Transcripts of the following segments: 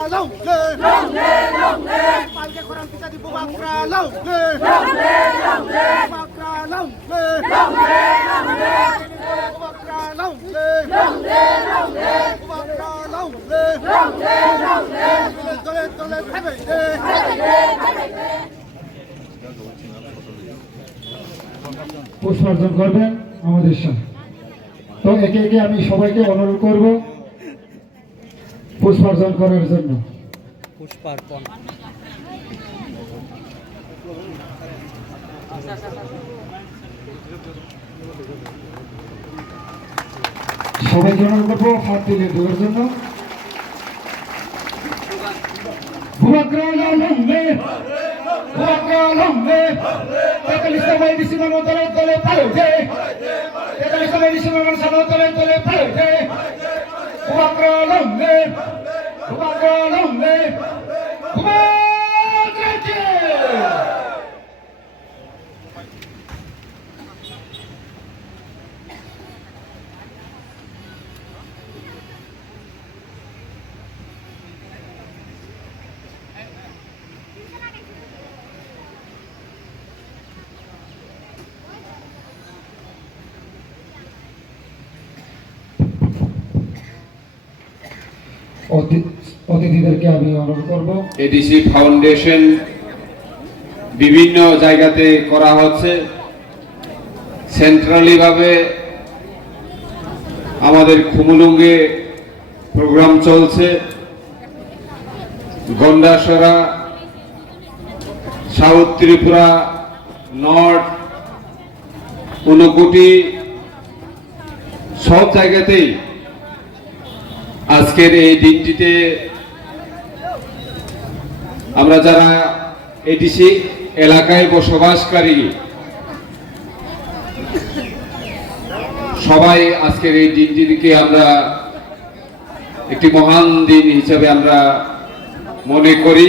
Palke korang kita di Bubakra Launge. Bubakra Launge. Bubakra Launge. Bubakra Launge. Tole Pebe. পুষ্পার্জন করবেন আমাদের সাথে। তো একে একে আমি সবাইকে অনুরোধ করব পুষ্পার্জন করার জন্য। পুষ্পার্পণ সবাইকে অনুরোধ করবো হাত তুলে দেওয়ার জন্য। অতিথিদেরকে আমি অনুরোধ করব। এডিসি ফাউন্ডেশন বিভিন্ন জায়গাতে করা হচ্ছে, সেন্ট্রালি ভাবে আমাদের খুমুলুঙ্গে প্রোগ্রাম চলছে, গন্ডাসরা, সাউথ ত্রিপুরা, নর্থ, ঊনকোটি সব জায়গাতেই আজকের এই দিনটিতে আমরা যারা এডিসি এলাকায় বসবাসকারী সবাই আজকের এই দিনটিকে আমরা একটি মহান দিন হিসেবে আমরা মনে করি।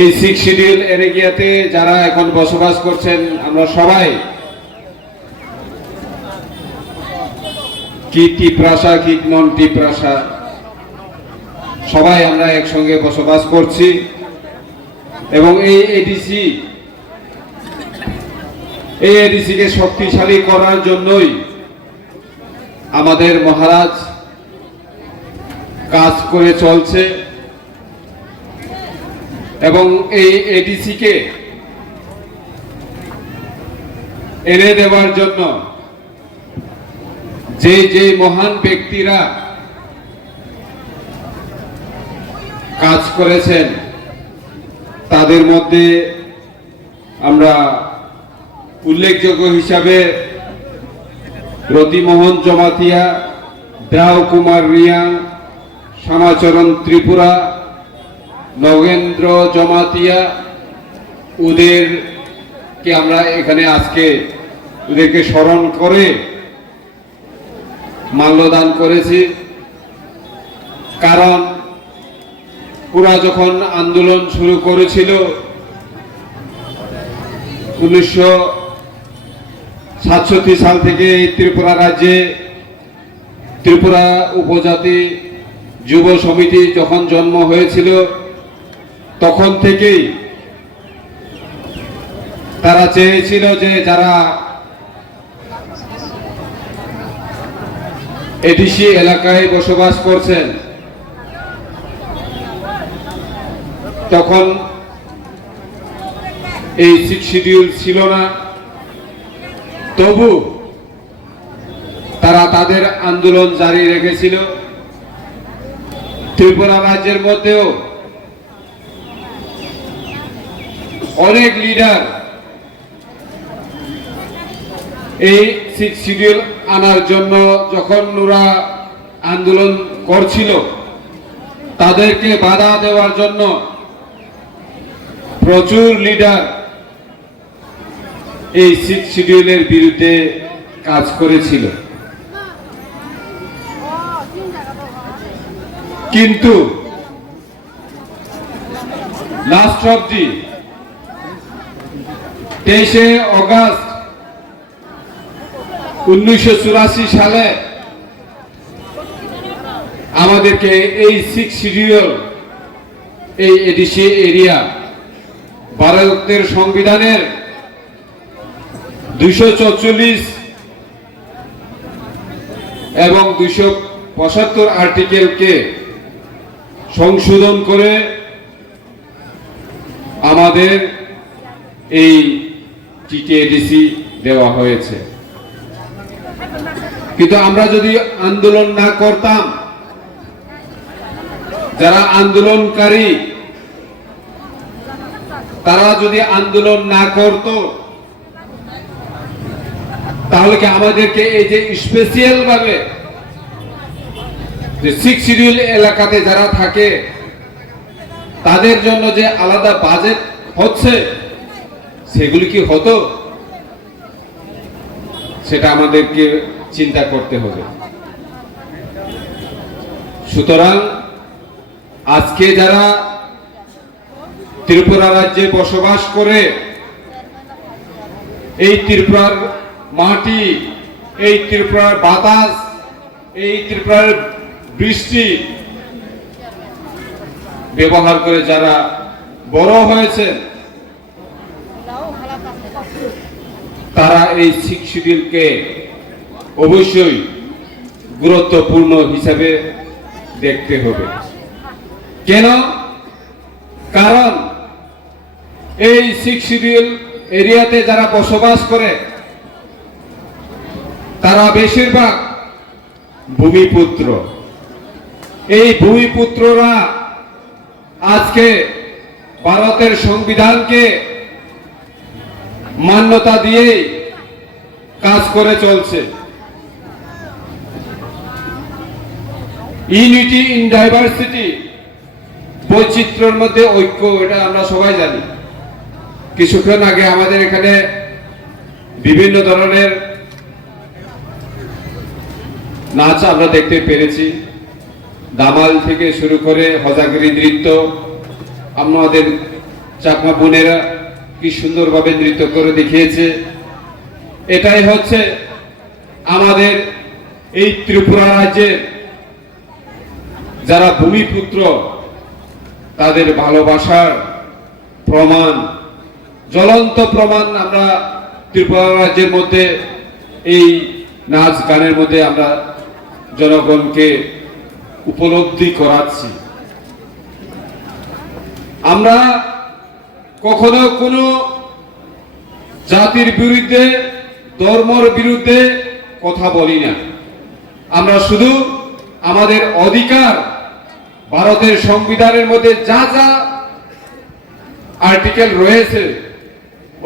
এই 6 শিডিউল এরিয়াতে যারা এখন বসবাস করছেন আমরা সবাই কি টিপ্রাসা কি নন টিপ্রাসা সবাই আমরা একসঙ্গে বসবাস করছি এবং এই এডিসিকে শক্তিশালী করার জন্যই আমাদের মহারাজ কাজ করে চলছে এবং এই এডিসিকে এনে দেওয়ার জন্য যে যে মহান ব্যক্তিরা কাজ করেছেন তাদের মধ্যে আমরা উল্লেখযোগ্য হিসাবে রতিমোহন জমাতিয়া, দেও কুমার রিয়াং, শ্যামাচরণ ত্রিপুরা, নগেন্দ্র জমাতিয়া, ওদেরকে আমরা এখানে আজকে ওদেরকে স্মরণ করে মাল্যদান করেছি। কারণ ওরা যখন আন্দোলন শুরু করেছিল 1967 সাল থেকে এই ত্রিপুরা রাজ্যে ত্রিপুরা উপজাতি যুব সমিতি যখন জন্ম হয়েছিল তখন থেকেই তারা চেয়েছিল যে যারা এডিসি এলাকায় বসবাস করছেন তখন এই 6 শিডিউল ছিল না, তবু তারা তাদের আন্দোলন জারি রেখেছিল। ত্রিপুরা রাজ্যের মধ্যেও অনেক লিডার এই 6 শিডিউল আনার জন্য যখন ওরা আন্দোলন করছিল তাদেরকে বাধা দেওয়ার জন্য প্রচুর লিডার এই 6 শিডিউলের বিরুদ্ধে কাজ করেছিল। কিন্তু লাস্ট অবধি 23শে অগাস্ট 1984 সালে আমাদেরকে এই 6 শিডিউল এই এডিসি এরিয়া ভারতের সংবিধানের 244 এবং 275 আর্টিকেলকে সংশোধন করে আমাদের এই টিটিএডিসি দেওয়া হয়েছে। কিন্তু আমরা যদি আন্দোলন না করতাম, যারা আন্দোলনকারী তারা যদি আন্দোলন না করত, তাহলে কি আমাদেরকে এই যে স্পেশাল ভাবে যে 6 শিডিউল এলাকাতে যারা থাকে তাদের জন্য যে আলাদা বাজেট হচ্ছে সেগুলি কি হতো? সেটা আমাদেরকে চিন্তা করতে হবে। সুতরাং আজকে যারা ত্রিপুরা রাজ্যে বসবাস করে, এই ত্রিপুরার মাটি, এই ত্রিপুরার বাতাস, এই ত্রিপুরার বৃষ্টি ব্যবহার করে যারা বড় হয়েছে, তারা এই 6 শিডিউলকে অবশ্যই গুরুত্বপূর্ণ হিসাবে দেখতে হবে। কেন? কারণ এই 6 শিডিউল এরিয়াতে যারা বসবাস করে তারা বেশিরভাগ ভূমিপুত্র। এই ভূমিপুত্ররা আজকে ভারতের সংবিধানকে মান্যতা দিয়ে কাজ করে চলছে। ইউনিটি ইন ডাইভার্সিটি, বৈচিত্র্যের মধ্যে ঐক্য, এটা আমরা সবাই জানি। কিছুক্ষণ আগে আমাদের এখানে বিভিন্ন ধরনের নাচ আমরা দেখতে পেরেছি, দামাল থেকে শুরু করে হজাগিরি নৃত্য। আমাদের চাকমা বোনেরা কি সুন্দরভাবে নৃত্য করে দেখিয়েছে। এটাই হচ্ছে আমাদের এই ত্রিপুরা রাজ্যের যারা ভূমিপুত্র তাদের ভালোবাসার প্রমাণ, জ্বলন্ত প্রমাণ আমরা ত্রিপুরা রাজ্যের মধ্যে এই নাচ গানের মধ্যে আমরা জনগণকে উপলব্ধি করাচ্ছি। আমরা কখনো কোনো জাতির বিরুদ্ধে, ধর্মের বিরুদ্ধে কথা বলি না। আমরা শুধু আমাদের অধিকার, ভারতের সংবিধানের মধ্যে যা যা আর্টিকেল রয়েছে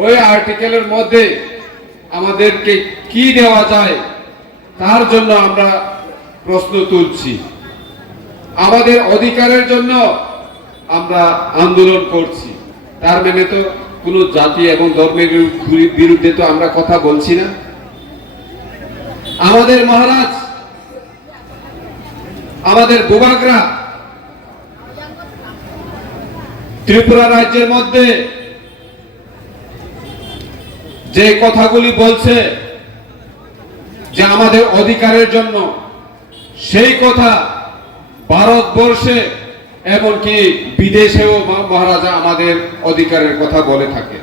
ওই আর্টিকেলের মধ্যে আমাদেরকে কি দেওয়া যায় তার জন্য আমরা প্রশ্ন তুলছি। আমাদের অধিকারের জন্য আমরা আন্দোলন করছি। তার মানে তো কোনো জাতি এবং ধর্মের বিরুদ্ধে তো আমরা কথা বলছি না। আমাদের মহারাজ, আমাদের বুবাগরা ত্রিপুরা রাজ্যের মধ্যে যে কথাগুলি বলছে যে আমাদের অধিকারের জন্য, সেই কথা ভারতবর্ষে এমনকি বিদেশেও মহারাজা আমাদের অধিকারের কথা বলে থাকে।